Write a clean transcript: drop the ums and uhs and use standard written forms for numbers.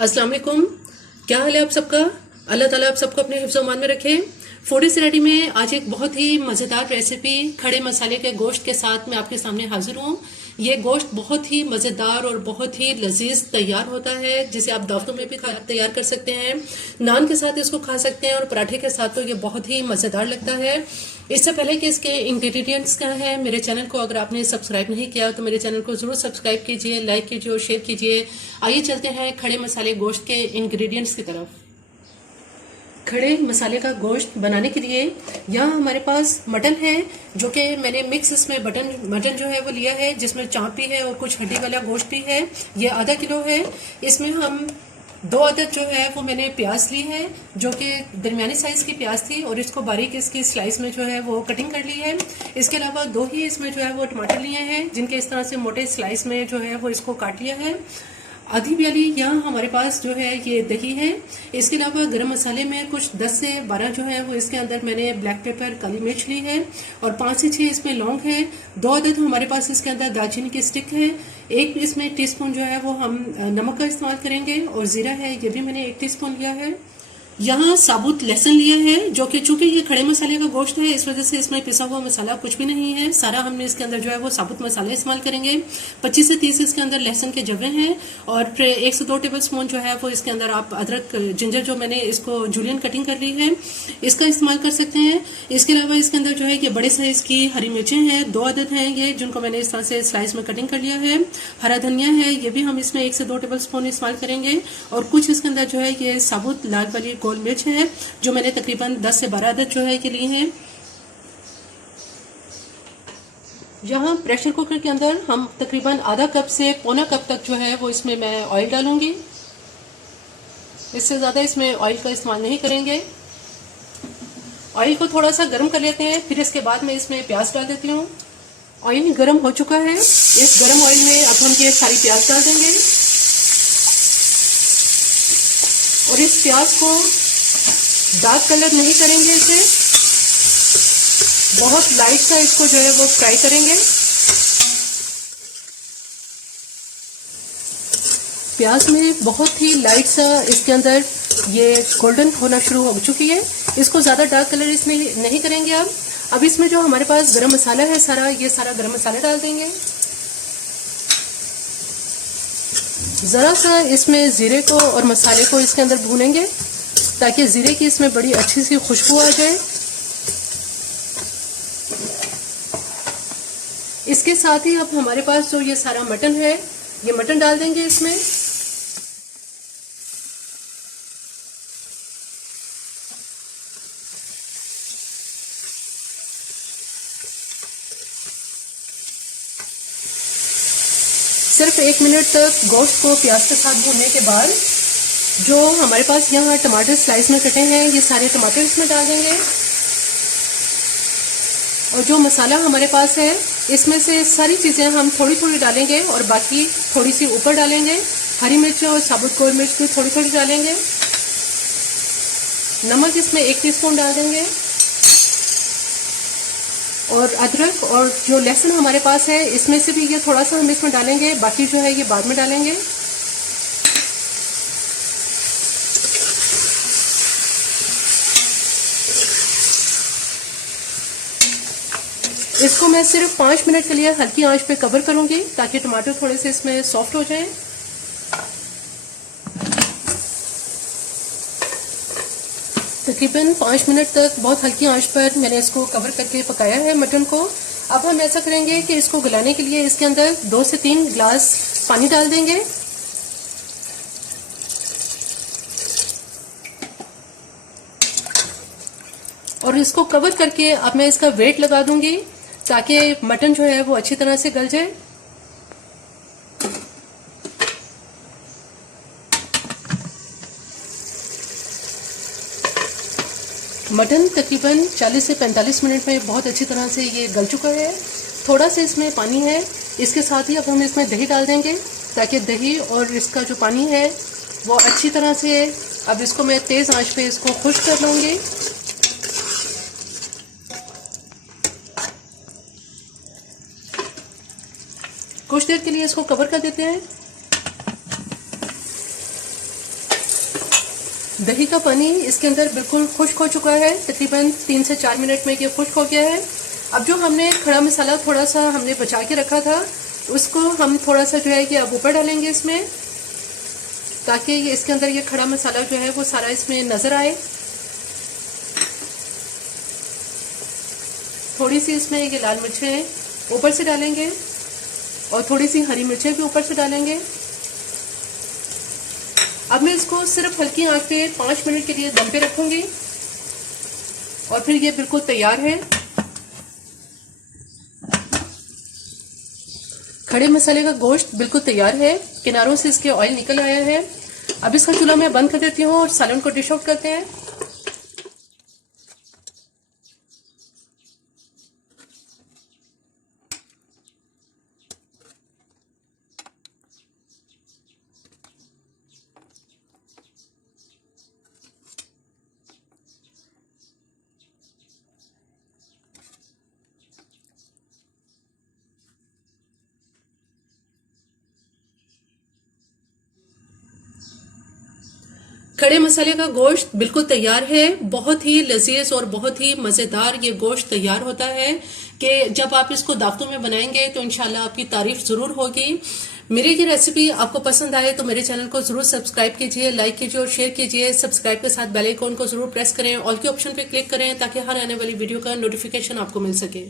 अस्सलाम वालेकुम। क्या हाल है आप सबका? अल्लाह ताला आप सबको अपने हिफ्ज़ अमान में रखे। फूडी रेडी में आज एक बहुत ही मज़ेदार रेसिपी खड़े मसाले के गोश्त के साथ मैं आपके सामने हाजिर हूँ। ये गोश्त बहुत ही मज़ेदार और बहुत ही लजीज तैयार होता है, जिसे आप दावतों में भी तैयार कर सकते हैं, नान के साथ इसको खा सकते हैं और पराठे के साथ तो ये बहुत ही मज़ेदार लगता है। इससे पहले कि इसके इंग्रेडिएंट्स क्या है, मेरे चैनल को अगर आपने सब्सक्राइब नहीं किया तो मेरे चैनल को जरूर सब्सक्राइब कीजिए, लाइक कीजिए और शेयर कीजिए। आइए चलते हैं खड़े मसाले गोश्त के इंग्रेडिएंट्स की तरफ। खड़े मसाले का गोश्त बनाने के लिए यहाँ हमारे पास मटन है, जो कि मैंने मिक्स इसमें मटन जो है वो लिया है, जिसमें चाँप भी है और कुछ हड्डी वाला गोश्त भी है। ये आधा किलो है। इसमें हम 2 अदद जो है वो मैंने प्याज ली है, जो कि दरमियानी साइज की प्याज थी और इसको बारीक इसकी स्लाइस में जो है वो कटिंग कर ली है। इसके अलावा 2 ही इसमें जो है वो टमाटर लिए हैं, जिनके इस तरह से मोटे स्लाइस में जो है वो इसको काट लिया है। आधी प्याली यहाँ हमारे पास जो है ये दही है। इसके अलावा गरम मसाले में कुछ 10 से 12 जो है वो इसके अंदर मैंने ब्लैक पेपर काली मिर्च ली है और 5 से 6 इसमें लौंग है। 2 अदद हमारे पास इसके अंदर दालचीनी की स्टिक है। 1 इसमें टीस्पून जो है वो हम नमक का इस्तेमाल करेंगे और जीरा है, ये भी मैंने 1 टीस्पून लिया है। यहाँ साबुत लहसुन लिया है, जो कि चूंकि ये खड़े मसाले का गोश्त है इस वजह से इसमें पिसा हुआ मसाला कुछ भी नहीं है। सारा हमने इसके अंदर जो है वो साबुत मसाले इस्तेमाल करेंगे। 25 से 30 इसके अंदर लहसुन के जवे हैं और 1 से 2 टेबल स्पून जो है वो इसके अंदर आप अदरक जिंजर जो मैंने इसको जूलियन कटिंग कर ली है इसका इस्तेमाल कर सकते हैं। इसके अलावा इसके अंदर जो है ये बड़े साइज की हरी मिर्चें हैं, 2 अदद हैं ये, जिनको मैंने इस तरह से स्लाइस में कटिंग कर लिया है। हरा धनिया है, ये भी हम इसमें 1 से 2 टेबल स्पून इस्तेमाल करेंगे और कुछ इसके अंदर जो है ये साबुत लाल वाली गोल मिर्च है, जो मैंने तकरीबन 10 से 12 अदद जो है ये ली हैं। यहाँ प्रेशर कुकर के अंदर हम तकरीबन आधा कप से पौना कप तक जो है वो इसमें मैं ऑयल डालूंगी। इससे ज़्यादा इसमें ऑयल का इस्तेमाल नहीं करेंगे। ऑयल को थोड़ा सा गर्म कर लेते हैं, फिर इसके बाद मैं इसमें प्याज डाल देती हूँ। ऑयल गर्म हो चुका है। इस गर्म ऑयल में अब हम ये सारी प्याज डाल देंगे और इस प्याज को डार्क कलर नहीं करेंगे, इसे बहुत लाइट सा इसको जो है वो फ्राई करेंगे। प्याज में बहुत ही लाइट सा इसके अंदर ये गोल्डन होना शुरू हो चुकी है। इसको ज़्यादा डार्क कलर इसमें नहीं करेंगे। अब इसमें जो हमारे पास गरम मसाला है सारा, ये सारा गरम मसाला डाल देंगे। ज़रा सा इसमें ज़ीरे को और मसाले को इसके अंदर भूनेंगे ताकि ज़ीरे की इसमें बड़ी अच्छी सी खुशबू आ जाए। इसके साथ ही अब हमारे पास जो ये सारा मटन है, ये मटन डाल देंगे इसमें। सिर्फ 1 मिनट तक गोश्त को प्याज के साथ भूनने के बाद जो हमारे पास यहाँ टमाटर स्लाइस में कटे हैं, ये सारे टमाटर इसमें डाल देंगे और जो मसाला हमारे पास है इसमें से सारी चीज़ें हम थोड़ी थोड़ी डालेंगे और बाकी थोड़ी सी ऊपर डालेंगे। हरी मिर्च और साबुत गोल मिर्च भी थोड़ी थोड़ी डालेंगे। नमक इसमें 1 टीस्पून डाल देंगे और अदरक और जो लहसुन हमारे पास है इसमें से भी ये थोड़ा सा हम इसमें डालेंगे, बाकी जो है ये बाद में डालेंगे। इसको मैं सिर्फ 5 मिनट के लिए हल्की आंच पे कवर करूंगी ताकि टमाटर थोड़े से इसमें सॉफ्ट हो जाएं। तकरीबन 5 मिनट तक बहुत हल्की आंच पर मैंने इसको कवर करके पकाया है मटन को। अब हम ऐसा करेंगे कि इसको गलाने के लिए इसके अंदर 2 से 3 गिलास पानी डाल देंगे। और इसको कवर करके अब मैं इसका वेट लगा दूंगी ताकि मटन जो है वो अच्छी तरह से गल जाए। मटन तकरीबन 40 से 45 मिनट में बहुत अच्छी तरह से ये गल चुका है। थोड़ा सा इसमें पानी है, इसके साथ ही अब हम इसमें दही डाल देंगे ताकि दही और इसका जो पानी है वो अच्छी तरह से, अब इसको मैं तेज़ आंच पे इसको खुश्क कर लूँगी। कुछ देर के लिए इसको कवर कर देते हैं। दही का पानी इसके अंदर बिल्कुल खुश्क हो चुका है। तकरीबन 3 से 4 मिनट में ये खुश्क हो गया है। अब जो हमने खड़ा मसाला थोड़ा सा हमने बचा के रखा था, उसको हम थोड़ा सा जो है कि अब ऊपर डालेंगे इसमें, ताकि ये इसके अंदर ये खड़ा मसाला जो है वो सारा इसमें नजर आए। थोड़ी सी इसमें ये लाल मिर्चें ऊपर से डालेंगे और थोड़ी सी हरी मिर्चें भी ऊपर से डालेंगे। अब मैं इसको सिर्फ हल्की आंच पे 5 मिनट के लिए दम पे रखूंगी और फिर ये बिल्कुल तैयार है। खड़े मसाले का गोश्त बिल्कुल तैयार है, किनारों से इसके ऑयल निकल आया है। अब इसका चूल्हा मैं बंद कर देती हूँ और सालन को डिश आउट करते हैं। खड़े मसाले का गोश्त बिल्कुल तैयार है। बहुत ही लजीज और बहुत ही मजेदार ये गोश्त तैयार होता है कि जब आप इसको दावतों में बनाएंगे तो इंशाल्लाह आपकी तारीफ जरूर होगी। मेरी ये रेसिपी आपको पसंद आए तो मेरे चैनल को जरूर सब्सक्राइब कीजिए, लाइक कीजिए और शेयर कीजिए। सब्सक्राइब के साथ बेल आइकॉन को जरूर प्रेस करें, ऑल के ऑप्शन पे क्लिक करें ताकि हर आने वाली वीडियो का नोटिफिकेशन आपको मिल सके।